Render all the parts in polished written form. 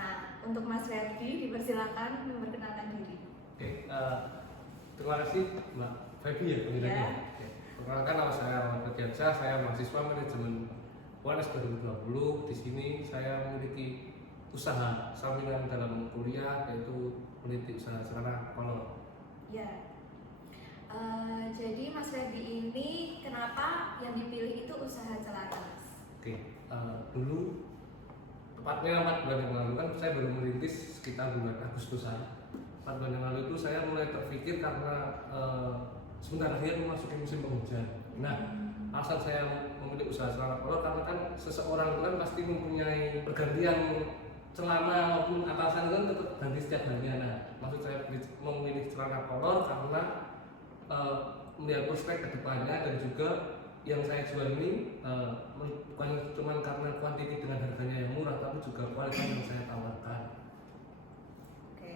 Nah, untuk Mas Ferdi dipersilakan memperkenalkan diri. Oke, terima kasih Mbak Febi ya panggilannya. Oke, perkenalkan nama saya Rahmat Ferdiansyah, saya mahasiswa manajemen UNS 2020. Di sini saya memiliki usaha sampingan dalam kuliah yaitu meniti usaha celana kolor. Ya. Jadi Mas Ferdi ini kenapa yang dipilih itu usaha celana, Mas? Oke, dulu tepatnya 4 bulan yang lalu kan saya baru merintis sekitar bulan Agustusan. 4 bulan yang lalu itu saya mulai terpikir karena sebentar lagi memasuki musim penghujan. Nah, alasan saya memilih usaha celana kolor karena kan seseorang itu kan pasti mempunyai pergantian celana maupun atasan itu kan tetap ganti setiap harinya. Nah, maksud saya memilih celana kolor karena melihat prospek ke depannya dan juga yang saya jual ini bukan cuma karena kuantiti dengan harganya yang murah, tapi juga kualitas yang saya tawarkan. Oke,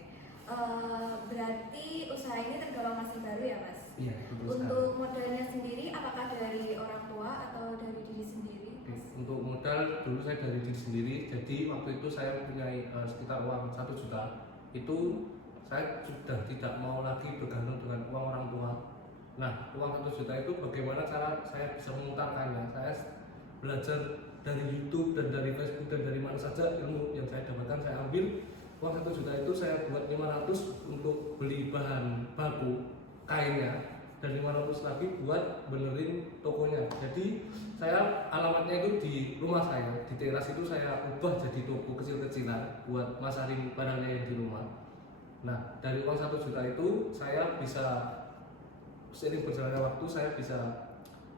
berarti usaha ini tergolong masih baru ya, Mas? Iya, betul sekali. Untuk modalnya sendiri, apakah dari orang tua atau dari diri sendiri? Oke, untuk modal dulu saya dari diri sendiri, jadi waktu itu saya mempunyai sekitar uang 1 juta. Itu saya sudah tidak mau lagi bergantung dengan uang orang tua. Nah, uang 1 juta itu bagaimana cara saya bisa memutarkannya? Saya belajar dari YouTube dan dari Facebook dan dari mana saja ilmu yang saya dapatkan saya ambil. Uang 1 juta itu saya buat 500 untuk beli bahan baku kainnya dan 500 lagi buat benerin tokonya. Jadi saya alamatnya itu di rumah saya, di teras itu saya ubah jadi toko kecil-kecilan buat masarin barangnya yang di rumah. Nah, dari uang 1 juta itu saya bisa seiring berjalannya waktu saya bisa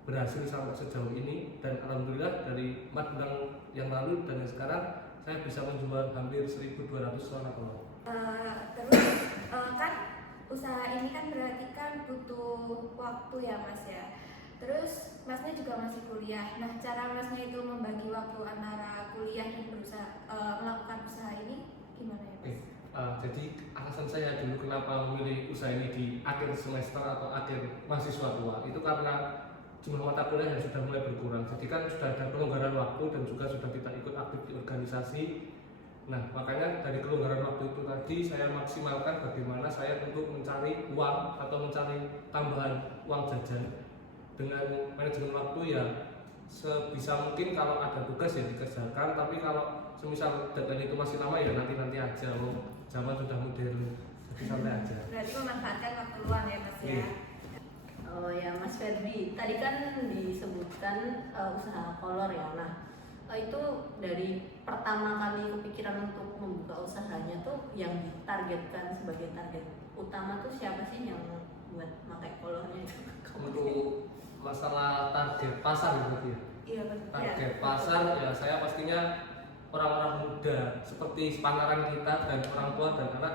berhasil sampai sejauh ini dan alhamdulillah dari 4 bulan yang lalu dan yang sekarang saya bisa menjual hampir 1.200 celana kolor. Terus kan usaha ini kan berarti kan butuh waktu ya, Mas ya. Terus Masnya juga masih kuliah. Nah, cara Masnya itu membagi waktu antara kuliah dan berusaha melakukan usaha ini gimana ya, Mas? Jadi alasan saya dulu kenapa memilih usaha ini di akhir semester atau akhir mahasiswa tua itu karena jumlah mata kuliah yang sudah mulai berkurang. Jadi kan sudah ada pelonggaran waktu dan juga sudah tidak ikut aktif di organisasi. Nah, makanya dari kelonggaran waktu itu tadi saya maksimalkan bagaimana saya untuk mencari uang atau mencari tambahan uang jajan dengan manajemen waktu ya sebisa mungkin. Kalau ada tugas ya dikerjakan, tapi kalau semisal deadline itu masih lama ya nanti aja. Zaman sudah modern, jadi santai aja. Berarti memanfaatkan waktu luang ya, Mas ya. Oh ya, Mas Ferdi, tadi kan disebutkan usaha kolor ya. Nah, itu dari pertama kali kepikiran untuk membuka usahanya tuh yang ditargetkan sebagai target utama tuh siapa sih yang buat pakai kolornya itu? Untuk masalah target pasar gitu ya. Iya, betul. Target pasar ya saya pastinya orang-orang muda seperti sepantaran kita dan orang tua dan anak.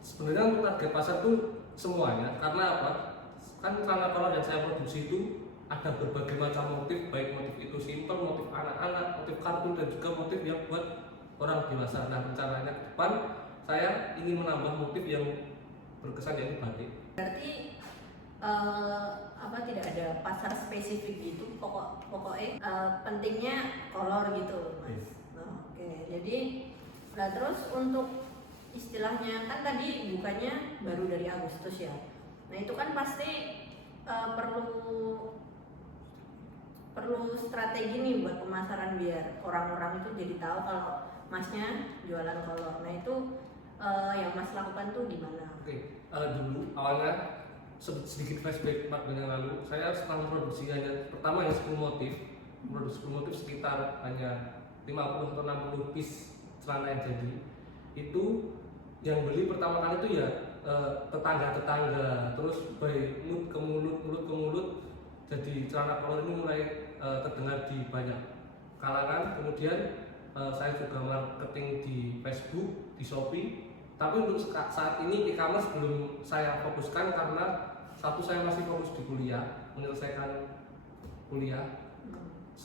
Sebenarnya untuk target pasar tuh semuanya, karena apa? Kan celana kolor yang saya produksi itu ada berbagai macam motif, baik motif itu simpel, motif anak-anak, motif kartun dan juga motif yang buat orang dewasa. Nah, rencananya ke depan saya ingin menambah motif yang berkesan yaitu batik. Berarti tidak ada pasar spesifik gitu, pokoknya pentingnya kolor gitu, Mas. Oke, jadi nah terus untuk istilahnya kan tadi bukanya baru dari Agustus ya. Nah itu kan pasti perlu strategi nih buat pemasaran biar orang-orang itu jadi tahu kalau Masnya jualan kolor. Nah itu yang Mas lakukan tuh gimana? Oke, dulu awalnya sedikit flashback 4 bulan yang lalu saya setelah memproduksi hanya pertama yang 10 motif, produksi 10 motif sekitar hanya 50 atau 60 piece celana yang jadi. Itu yang beli pertama kali itu ya tetangga-tetangga, terus by mulut ke mulut, jadi celana kolor ini mulai terdengar di banyak kalangan. Kemudian saya juga marketing di Facebook, di Shopee. Tapi untuk saat ini e-commerce belum saya fokuskan karena satu, saya masih fokus di kuliah, menyelesaikan kuliah.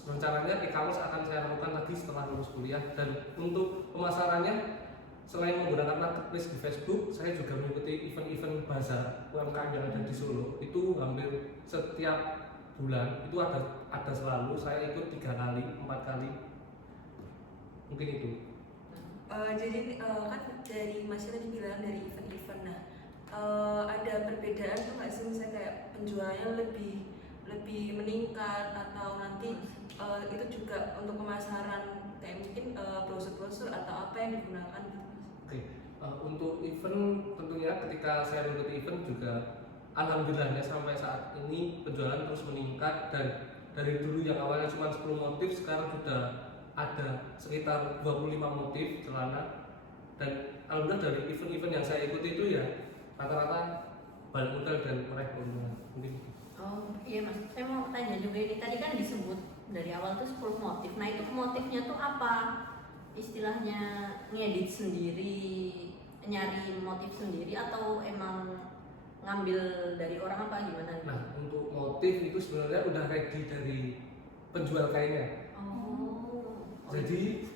Rencananya e-commerce akan saya lakukan lagi setelah lulus kuliah. Dan untuk pemasarannya selain menggunakan marketplace di Facebook, saya juga mengikuti event-event bazar UMKM yang ada di Solo. Itu hampir setiap bulan itu ada selalu. Saya ikut 3 kali, 4 kali, mungkin itu. Jadi kan dari Mas tadi bilang dari event-event. Nah, ada perbedaan tuh nggak sih, misalnya kayak penjualannya lebih meningkat atau nanti itu juga untuk pemasaran kayak mungkin brosur-brosur atau apa yang digunakan gitu Mas? Oke, untuk event tentunya ketika saya mengikuti event juga alhamdulillahnya sampai saat ini penjualan terus meningkat, dan dari dulu yang awalnya cuma 10 motif sekarang sudah ada sekitar 25 motif celana. Dan alhamdulillah dari event-event yang saya ikuti itu ya rata-rata balik modal dan meraih keuntungan mungkin. Oh iya Mas, saya mau tanya juga ini, tadi kan disebut dari awal tuh 10 motif. Nah itu motifnya tuh apa? Istilahnya ngedit sendiri, nyari motif sendiri, atau emang ngambil dari orang apa gimana? Nah, untuk motif itu sebenarnya udah ready dari penjual kainnya. Oh. Jadi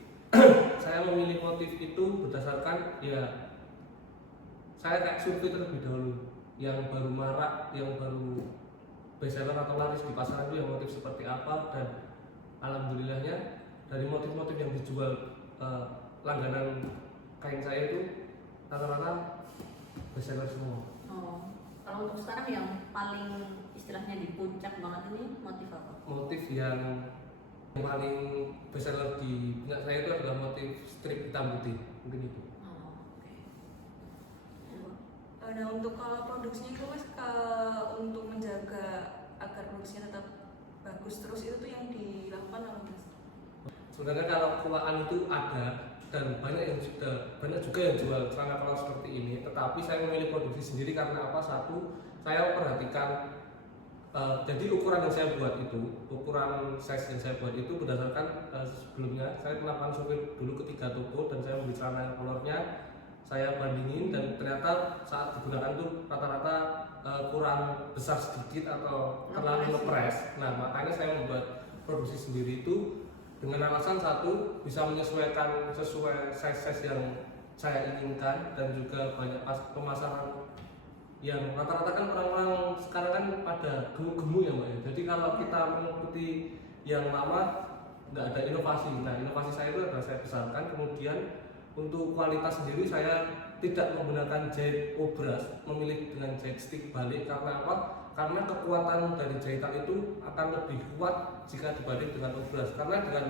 saya memilih motif itu berdasarkan ya saya kayak survei terlebih dahulu yang baru marak, yang baru bestseller atau laris di pasaran itu yang motif seperti apa, dan alhamdulillahnya dari motif-motif yang dijual langganan kain saya itu rata-rata bestseller semua. Oh. Kalau untuk sekarang yang paling istilahnya di puncak banget ini motif apa? Motif yang paling bestseller di punya saya itu adalah motif strip hitam putih, mungkin itu. Oh, oke. Nah, untuk kalau produksinya itu Mas, untuk menjaga agar produksinya tetap bagus terus itu tuh yang dilakukan apa Mas? Sebenarnya kalau kulaan itu ada dan banyak juga yang jual celana kolor seperti ini, tetapi saya memilih produksi sendiri karena apa? Satu, saya perhatikan jadi ukuran yang saya buat itu, ukuran size yang saya buat itu berdasarkan sebelumnya saya melakukan survei dulu ke 3 toko dan saya membeli celana kolornya, saya bandingin dan ternyata saat digunakan tuh rata-rata kurang besar sedikit atau terlalu ngepres. Nah makanya saya membuat produksi sendiri itu dengan alasan satu bisa menyesuaikan sesuai size yang saya inginkan, dan juga banyak pemasaran yang rata-rata kan orang-orang sekarang kan pada gemu-gemu ya Mbak ya. Jadi kalau kita mengikuti yang lama nggak ada inovasi. Nah inovasi saya itu adalah saya besarkan. Kemudian untuk kualitas sendiri saya tidak menggunakan jahit obras, memilih dengan jahit stick balik. Karena apa? Karena kekuatan dari jahitan itu akan lebih kuat jika dibanding dengan obras. Karena dengan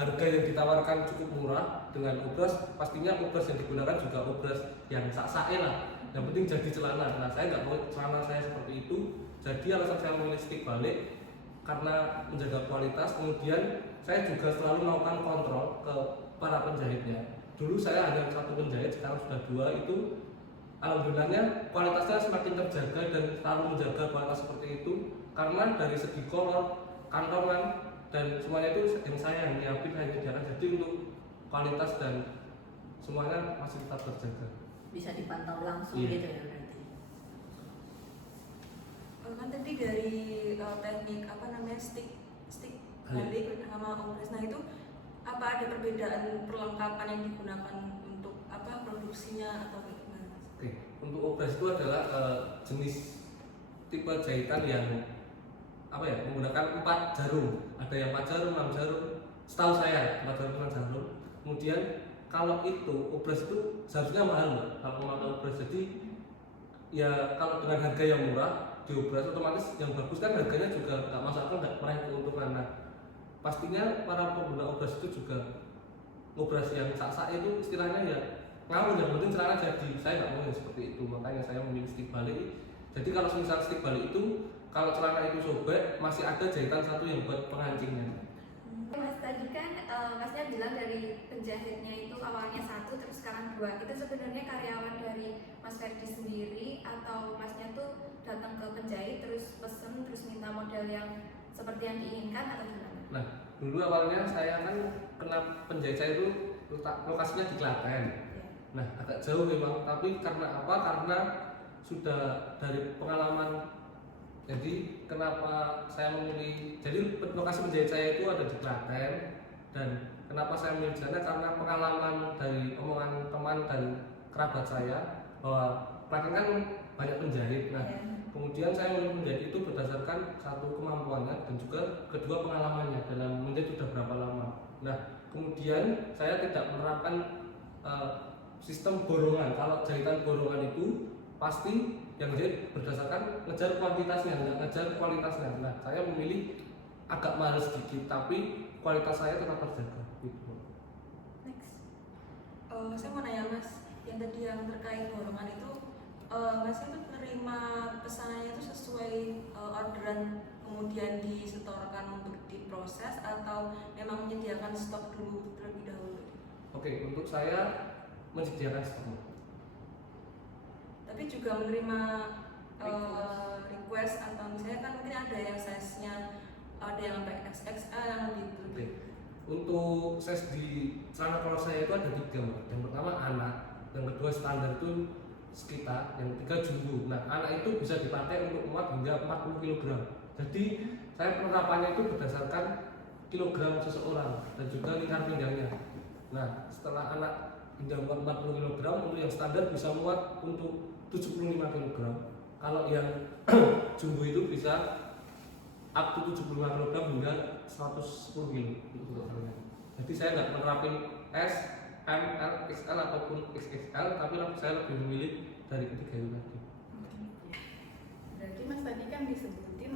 harga yang ditawarkan cukup murah dengan obras, pastinya obras yang digunakan juga obras yang sak-sae lah. Yang penting jadi celana. Nah saya nggak mau celana saya seperti itu. Jadi alasan saya memilih stick balik karena menjaga kualitas. Kemudian saya juga selalu melakukan kontrol ke para penjahitnya. Dulu saya hanya satu penjahit, sekarang sudah 2. Itu alhamdulillahnya kualitasnya semakin terjaga dan selalu menjaga kualitas seperti itu. Karena dari segi kolor, kantongan, dan semuanya itu yang saya yang nyiapin, hanya jalan. Jadi untuk kualitas dan semuanya masih tetap terjaga. Bisa dipantau langsung Iya. gitu ya berarti. Kan tadi dari teknik apa namanya stick balik sama obras. Nah itu apa ada perbedaan perlengkapan yang digunakan untuk apa produksinya atau gimana? Oke, untuk obras itu adalah jenis tipe jahitan yang apa ya, menggunakan 4 jarum. Ada yang 4 jarum, 6 jarum. Setahu saya 4 jarum, 6 jarum. Kemudian kalau itu obras itu seharusnya mahal Mbak, kalau memakai obras. Jadi ya kalau dengan harga yang murah di obras, otomatis yang bagus kan harganya juga nggak masuk akal, nggak meraih keuntungan. Nah pastinya para pengguna obras itu juga obras yang sak-sak itu istilahnya ya ngawur, yang penting celana jadi. Saya nggak mau yang seperti itu, makanya saya memilih stick balik. Jadi kalau misal stick balik itu kalau celana itu sobek masih ada jahitan satu yang buat pengancingnya. Mas tadi kan Masnya bilang dari penjahitnya itu awalnya 1 terus sekarang 2. Itu sebenarnya karyawan dari Mas Ferdi sendiri atau Masnya tuh datang ke penjahit terus pesen terus minta model yang seperti yang diinginkan atau gimana? Nah dulu awalnya saya kan kena penjahit saya itu lokasinya di Klaten. Nah agak jauh memang, tapi karena apa? Karena sudah dari pengalaman. Jadi kenapa saya memilih, jadi lokasi penjahit saya itu ada di Klaten, dan kenapa saya memilih sana karena pengalaman dari omongan teman dan kerabat saya bahwa Klaten kan banyak penjahit. Nah kemudian saya memilih menjahit itu berdasarkan satu kemampuannya dan juga kedua pengalamannya dalam menjahit sudah berapa lama. Nah kemudian saya tidak menerapkan sistem borongan. Kalau jahitan borongan itu pasti yang jahit berdasarkan ngejar kuantitasnya, nggak ngejar kualitasnya. Nah, saya memilih agak mahal sedikit, tapi kualitas saya tetap terjaga. Gitu. Next. Saya mau nanya Mas, yang tadi yang terkait borongan itu, Mas itu menerima pesanannya itu sesuai orderan kemudian disetorkan untuk diproses atau memang menyediakan stok dulu terlebih dahulu? Oke, untuk saya menyediakan stok. Tapi juga menerima request atau misalnya kan mungkin ada yang size-nya ada yang sampai XXL gitu. Oke. Untuk size di celana kolor saya itu ada 3, Mbak. Yang pertama anak, yang kedua standar itu sekitar, yang ketiga jumbo. Nah, anak itu bisa dipakai untuk muat hingga 40 kg. Jadi saya penerapannya itu berdasarkan kilogram seseorang dan juga lingkar pinggangnya. Nah, setelah anak hingga 40 kg, untuk yang standar bisa muat untuk 75 kg. Kalau yang jumbo itu bisa up to 75 kg hingga 110 kg untuk ukurannya. Jadi saya nggak menerapin S, M, L, XL ataupun XXL, tapi saya lebih memilih dari ketiga itu tadi. Berarti Mas tadi kan disebutin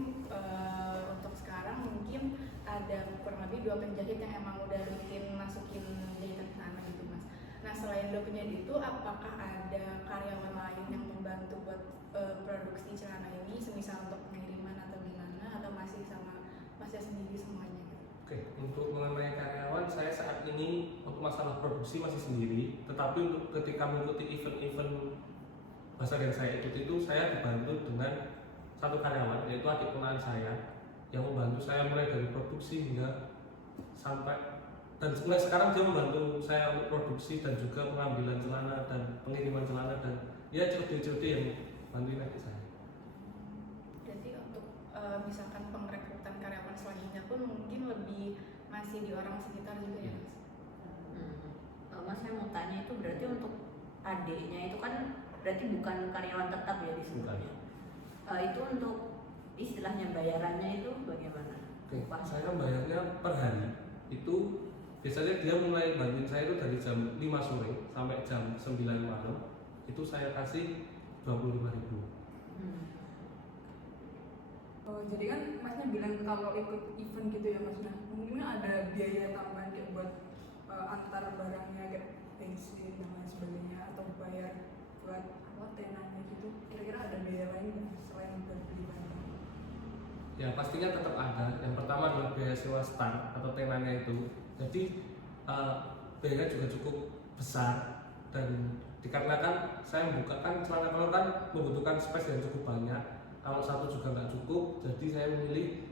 untuk sekarang mungkin ada kurang lebih 2 penjahit yang emang udah rutin masukin jahitan celana gitu Mas. Nah selain 2 penjahit itu, apakah ada karyawan lain yang membantu buat produksi celana ini, semisal untuk pengiriman atau gimana, atau masih sama Masnya sendiri semuanya? Oke, untuk mengenai karyawan, saya saat ini untuk masalah produksi masih sendiri. Tetapi untuk ketika mengikuti event-event bahasa yang saya ikuti itu, saya dibantu dengan satu karyawan, yaitu adik ponakan saya, yang membantu saya mulai dari produksi hingga sampai, dan mulai sekarang dia membantu saya untuk produksi dan juga pengambilan celana dan pengiriman celana dan ya COD-COD yang bantuin adik saya. Berarti untuk misalkan pengrekrutan karyawan selanjutnya pun mungkin lebih masih di orang sekitar juga ya Mas? Mas saya mau tanya itu berarti untuk adiknya itu kan berarti bukan karyawan tetap ya di sini? Bukan. Itu untuk istilahnya bayarannya itu bagaimana? Oke, Upah? saya bayarnya per hari. Itu biasanya dia mulai bantuin saya itu dari jam 5 sore sampai jam 9 malam. Itu saya kasih 25.000. Jadi kan Masnya bilang kalau ikut event gitu ya Mas, nah mungkin ada biaya tambahan kayak buat antar barangnya kayak bensin dan lain sebagainya atau bayar buat apa tenannya gitu, kira-kira ada biaya lain nggak selain buat beli barang? Ya pastinya tetap ada. Yang pertama adalah biaya sewa stand atau tenannya itu. Jadi biayanya juga cukup besar dan dikarenakan saya membukakan celana kolor kan membutuhkan space yang cukup banyak. Kalau satu juga nggak cukup, jadi saya memilih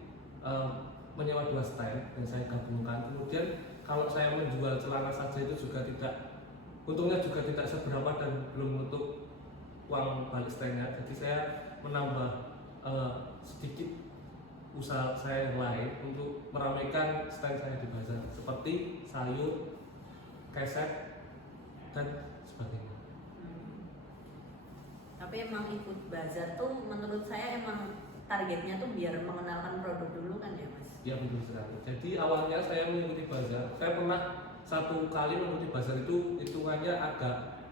menyewa 2 stand yang saya gabungkan. Kemudian kalau saya menjual celana saja itu juga tidak, untungnya juga tidak seberapa dan belum menutup uang balik standnya. Jadi saya menambah sedikit usaha saya yang lain untuk meramaikan stand saya di bazar seperti sayur, keset, dan sebagainya. Tapi emang ikut bazar tuh menurut saya emang targetnya tuh biar mengenalkan produk dulu kan ya Mas? Ya betul sekali. Jadi awalnya saya mengikuti bazar. Saya pernah satu kali mengikuti bazar itu hitungannya agak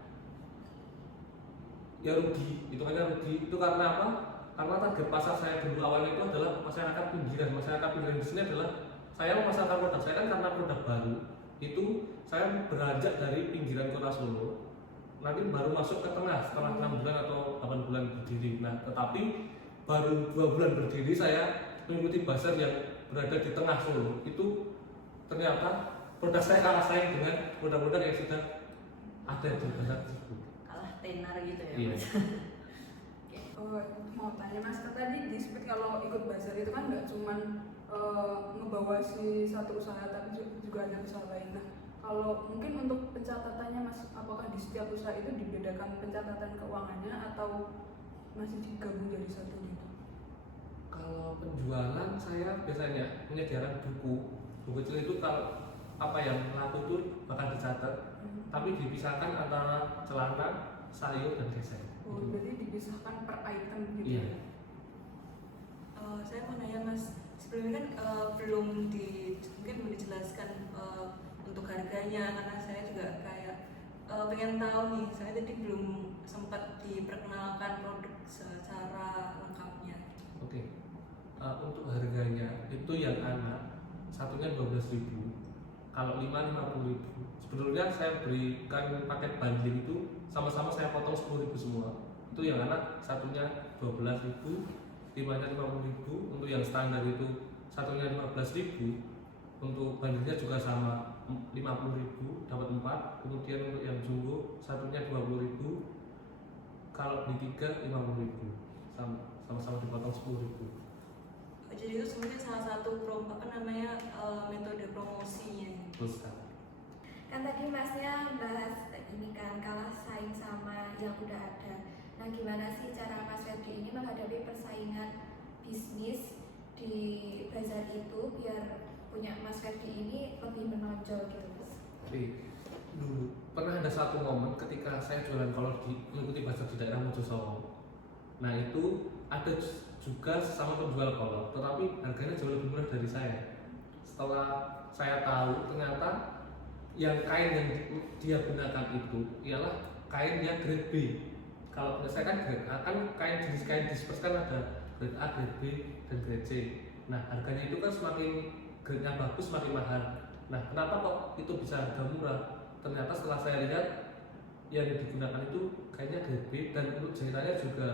ya rugi. Hitungannya rugi itu karena apa? Karena target pasar saya dulu awalnya itu adalah masyarakat pinggiran. Masyarakat pinggiran di sini adalah saya memasarkan produk saya kan karena produk baru. Itu saya beranjak dari pinggiran kota Solo. Nanti baru masuk ke tengah setelah 6 bulan atau 8 bulan berdiri. Nah, tetapi baru 2 bulan berdiri saya mengikuti bazar yang berada di tengah Solo. Itu ternyata produk saya kalah saing dengan produk-produk yang sudah ada di bazar tersebut. Kalah tenar gitu ya Iya. Mas? Mau tanya Mas, kan tadi disebut kalau ikut bazar itu kan nggak cuman ngebawa si satu usaha tapi juga ada usaha lain. Nah, kalau mungkin untuk pencatatannya Mas, apakah di setiap usaha itu dibedakan pencatatan keuangannya atau masih digabung jadi satu gitu? Kalau penjualan saya biasanya menyediakan buku. Buku kecil itu kalau apa yang laku itu bakal dicatat, tapi dipisahkan antara celana, sayur, dan keset. Oh, berarti dipisahkan per item gitu. Iya. Ya? Saya mau nanya Mas, sebelumnya kan mungkin belum dijelaskan untuk harganya, karena saya juga kayak pengen tahu nih, saya tadi belum sempat diperkenalkan produk secara lengkapnya. Oke. Untuk harganya itu yang anak satunya 12.000, kalau 5 50.000. Sebetulnya saya berikan paket bundling itu sama-sama saya potong 10.000 semua. Itu yang anak satunya 12.000, 5-nya 50.000. Untuk yang standar itu satunya 15.000. Untuk bundlingnya juga sama, 50.000 dapat 4. Kemudian untuk yang jumbo satunya 20.000, kalau beli 3 50.000, sama-sama dipotong 10.000. Jadi itu sebenarnya salah satu metode promosinya. Terus kan Kan tadi masnya bahas ini kan kalah saing sama yang udah ada. Nah gimana sih cara Mas Febri ini menghadapi persaingan bisnis di bazar itu biar punya Mas Febri ini lebih menonjol gitu Mas? dulu pernah ada satu momen ketika saya jualan kolor mengikuti bazar di daerah Mojosongo. Nah itu ada juga sama penjual kolor, tetapi harganya jauh lebih murah dari saya. Setelah saya tahu ternyata yang kain yang dia gunakan itu ialah kain yang grade B. Kalau saya kan grade A, kan jenis kain disperse kan ada grade A, grade B, dan grade C. Nah harganya itu kan semakin grade-nya bagus semakin mahal. Nah kenapa kok itu bisa harga murah? Ternyata setelah saya lihat yang digunakan itu kainnya grade B, dan untuk jahitannya juga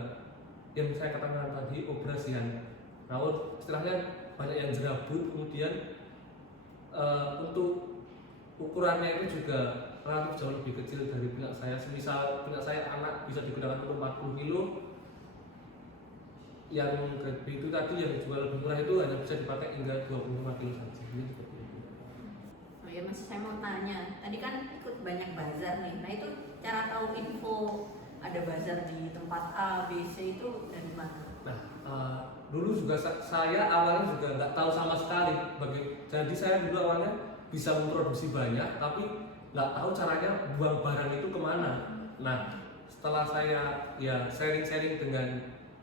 yang saya katakan tadi obrasian. Namun istilahnya banyak yang jerabut, kemudian untuk ukurannya itu juga relatif jauh lebih kecil dari punya saya. Semisal punya saya anak bisa digunakan untuk 40 kilo, yang grade B itu tadi yang jual lebih murah itu hanya bisa dipakai hingga 25 kilo saja. Ini seperti itu. Oh ya Mas, saya mau tanya, tadi kan ikut banyak bazar nih. Nah itu cara tahu info ada bazar di tempat A, B, C itu dari mana? Nah, dulu juga saya awalnya juga nggak tahu sama sekali. Jadi saya dulu awalnya bisa memproduksi banyak, tapi nggak tahu caranya buang barang itu kemana. Nah, setelah saya ya sharing-sharing dengan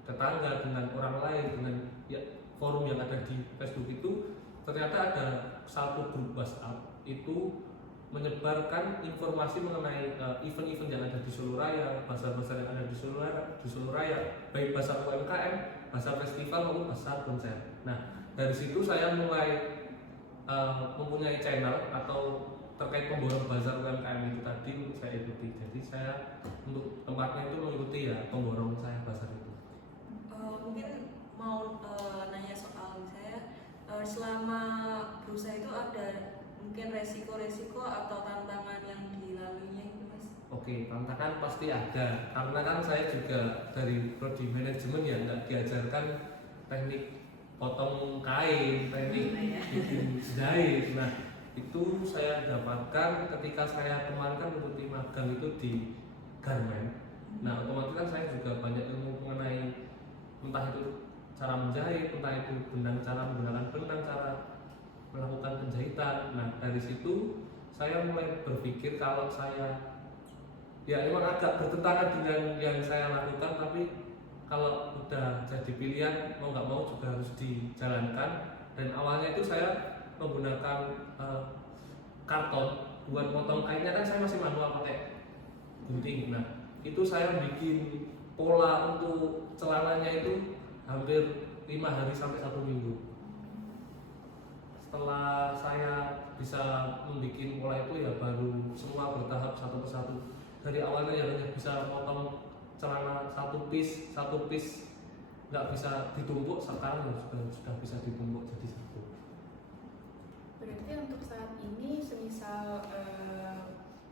tetangga, dengan orang lain, dengan ya, forum yang ada di Facebook itu, ternyata ada satu grup WhatsApp itu menyebarkan informasi mengenai event-event yang ada di Solo Raya, bazar-bazar yang ada di Solo Raya, baik bazar UMKM, bazar festival maupun bazar konser. Nah, dari situ saya mulai mempunyai channel atau terkait pemborong bazar UMKM itu tadi untuk saya ikuti. Jadi saya untuk tempatnya itu mengikuti ya pemborong saya bazar itu. Mungkin mau nanya soal saya, selama berusaha itu ada mungkin resiko-resiko atau tantangan yang dilaluinya itu Mas? Oke, tantangan pasti ada, karena kan saya juga dari prodi manajemen ya nggak diajarkan teknik potong kain, teknik bikin jahit. Nah itu saya dapatkan ketika saya kemarin kan mengikuti magang itu di garment. Nah otomatis kan saya juga banyak ilmu mengenai entah itu cara menjahit, entah itu cara menggunakan benang, cara melakukan penjahitan. Nah dari situ saya mulai berpikir kalau saya ya emang agak bertentangan dengan yang saya lakukan, tapi kalau udah jadi pilihan mau nggak mau juga harus dijalankan. Dan awalnya itu saya menggunakan karton buat potong kainnya, kan saya masih manual pakai gunting. Nah itu saya bikin pola untuk celananya itu hampir 5 hari sampai 1 minggu. Setelah saya bisa membuat pola itu ya baru semua bertahap satu persatu. Dari awalnya yang hanya bisa potong celana satu piece nggak bisa ditumpuk, sekarang sudah bisa ditumpuk jadi satu. Berarti untuk saat ini semisal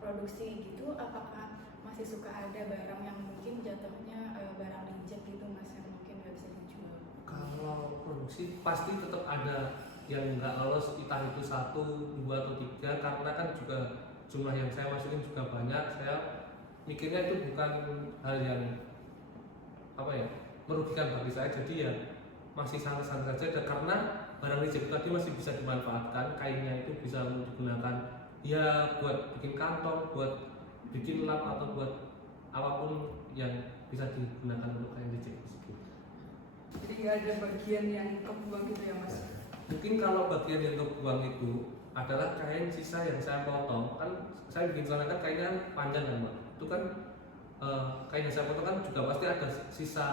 produksi gitu, apakah masih suka ada barang yang mungkin jatuhnya barang reject gitu Mas, yang mungkin nggak bisa dijual? Kalau produksi pasti tetap ada yang nggak lolos, entah itu 1, 2, atau 3, karena kan juga jumlah yang saya masukin juga banyak. Saya mikirnya itu bukan hal yang merugikan bagi saya, jadi ya masih santai-santai saja. Karena barang reject tadi masih bisa dimanfaatkan, kainnya itu bisa digunakan ya buat bikin kantong, buat bikin lap, atau buat apapun yang bisa digunakan untuk kain reject tersebut. Jadi nggak ada bagian yang kebuang gitu ya Mas? Mungkin kalau bagian yang kebuang itu adalah kain sisa yang saya potong. Kan saya bikin celana kan kainnya panjang kan Mbak, itu kan kain yang saya potong kan juga pasti ada sisa,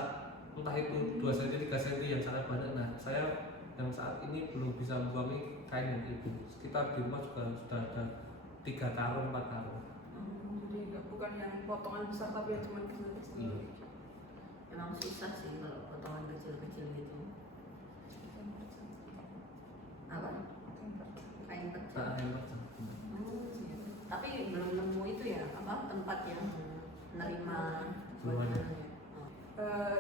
entah itu 2 cm 3 cm yang sangat banyak. Nah saya yang saat ini belum bisa membuangi kain yang itu, sekitar di rumah juga sudah ada 3 karung 4 karung. Jadi nggak, bukan yang potongan besar tapi yang cuma kecil-kecil. Iya. Emang susah sih kalau potongan kecil-kecil gitu. Apa? Kain pecel. Nah, yang macam. Tapi belum nemu itu ya, apa tempat yang menerima Belum ada.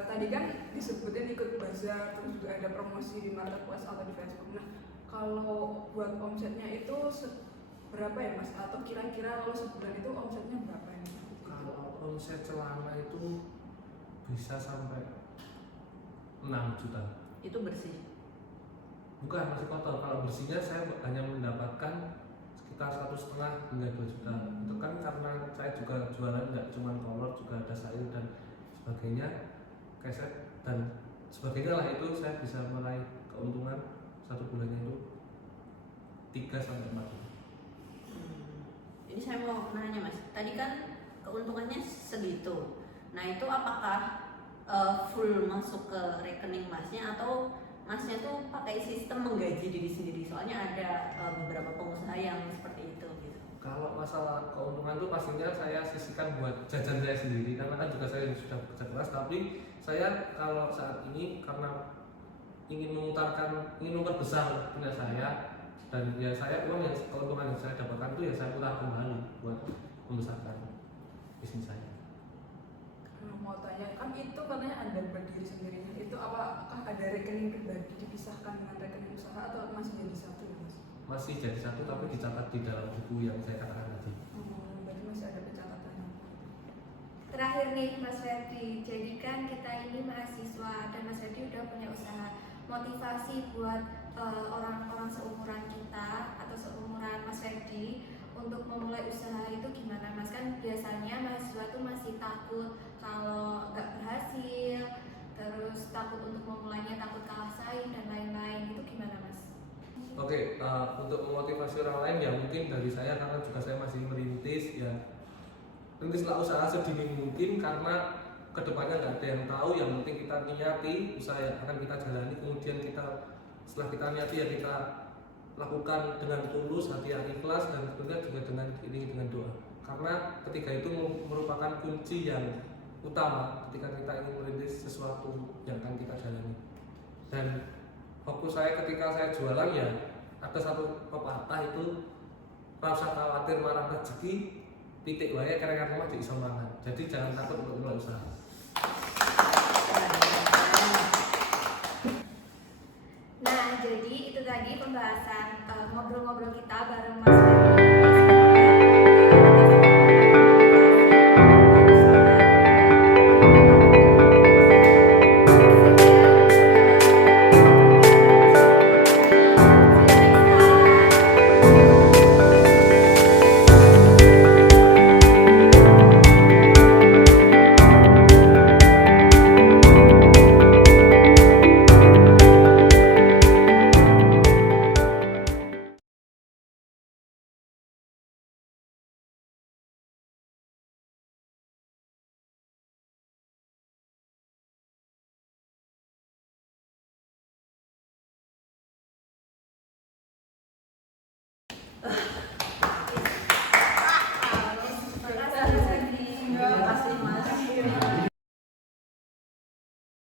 Tadi kan disebutin ikut bazar, terus juga ada promosi di marketplace atau di Facebook. Nah, kalau buat omsetnya itu berapa ya Mas? Atau kira-kira kalau sebulan itu omsetnya berapa ya? Kalau omset celana itu bisa sampai 6 juta. Itu bersih. Bukan, masih kotor. Kalau bersihnya saya hanya mendapatkan sekitar 1,5 hingga 2 juta. Itu kan karena saya juga jualan nggak cuma kolor, juga ada sayur dan sebagainya, keset dan sebagainya lah. Itu saya bisa meraih keuntungan satu bulannya itu 3 sampai 4 juta. Ini saya mau nanya Mas, tadi kan keuntungannya segitu. Nah itu apakah full masuk ke rekening Masnya atau Masnya tuh pakai sistem menggaji diri sendiri? Soalnya ada beberapa pengusaha yang seperti itu gitu. Kalau masalah keuntungan itu pastinya saya sisihkan buat jajan saya sendiri, karena kan juga saya sudah bekerja keras. Tapi saya kalau saat ini karena ingin memperbesar punya saya, dan ya saya uang yang keuntungan yang saya dapatkan itu ya saya putar kembali buat membesarkan bisnis saya. Mau tanya, kan itu katanya Anda buat diri sendiri. Itu apakah ada rekening pribadi dipisahkan dengan rekening usaha atau masih jadi satu ya Mas? Masih jadi satu tapi dicatat di dalam buku yang saya katakan tadi. Berarti masih ada pencatatannya. Terakhir nih Mas Ferdi, jadi kan kita ini mahasiswa dan Mas Ferdi udah punya usaha. Motivasi buat orang-orang seumuran kita atau seumuran Mas Ferdi untuk memulai usaha itu gimana Mas? Kan biasanya mahasiswa tuh masih takut kalau nggak berhasil, terus takut untuk memulainya, takut kalah saing dan lain-lain. Itu gimana Mas? Oke, untuk memotivasi orang lain ya mungkin dari saya, karena juga saya masih merintis ya. Rintislah usaha sedini mungkin, karena kedepannya nggak ada yang tahu. Yang penting kita niati usaha yang akan kita jalani, kemudian setelah kita niati ya kita lakukan dengan tulus, hati yang ikhlas, dan tentunya juga diiringi dengan doa. Karena ketiga itu merupakan kunci yang utama ketika kita ingin merintis sesuatu yang akan kita jalani. Dan fokus saya ketika saya jualan ya ada satu pepatah itu, rasa khawatir marah rezeki, titik wae karena rumah di iso mangan. Jadi jangan takut untuk mulai usaha. Nah, jadi itu tadi pembahasan ngobrol-ngobrol kita bareng Mas Ferdi.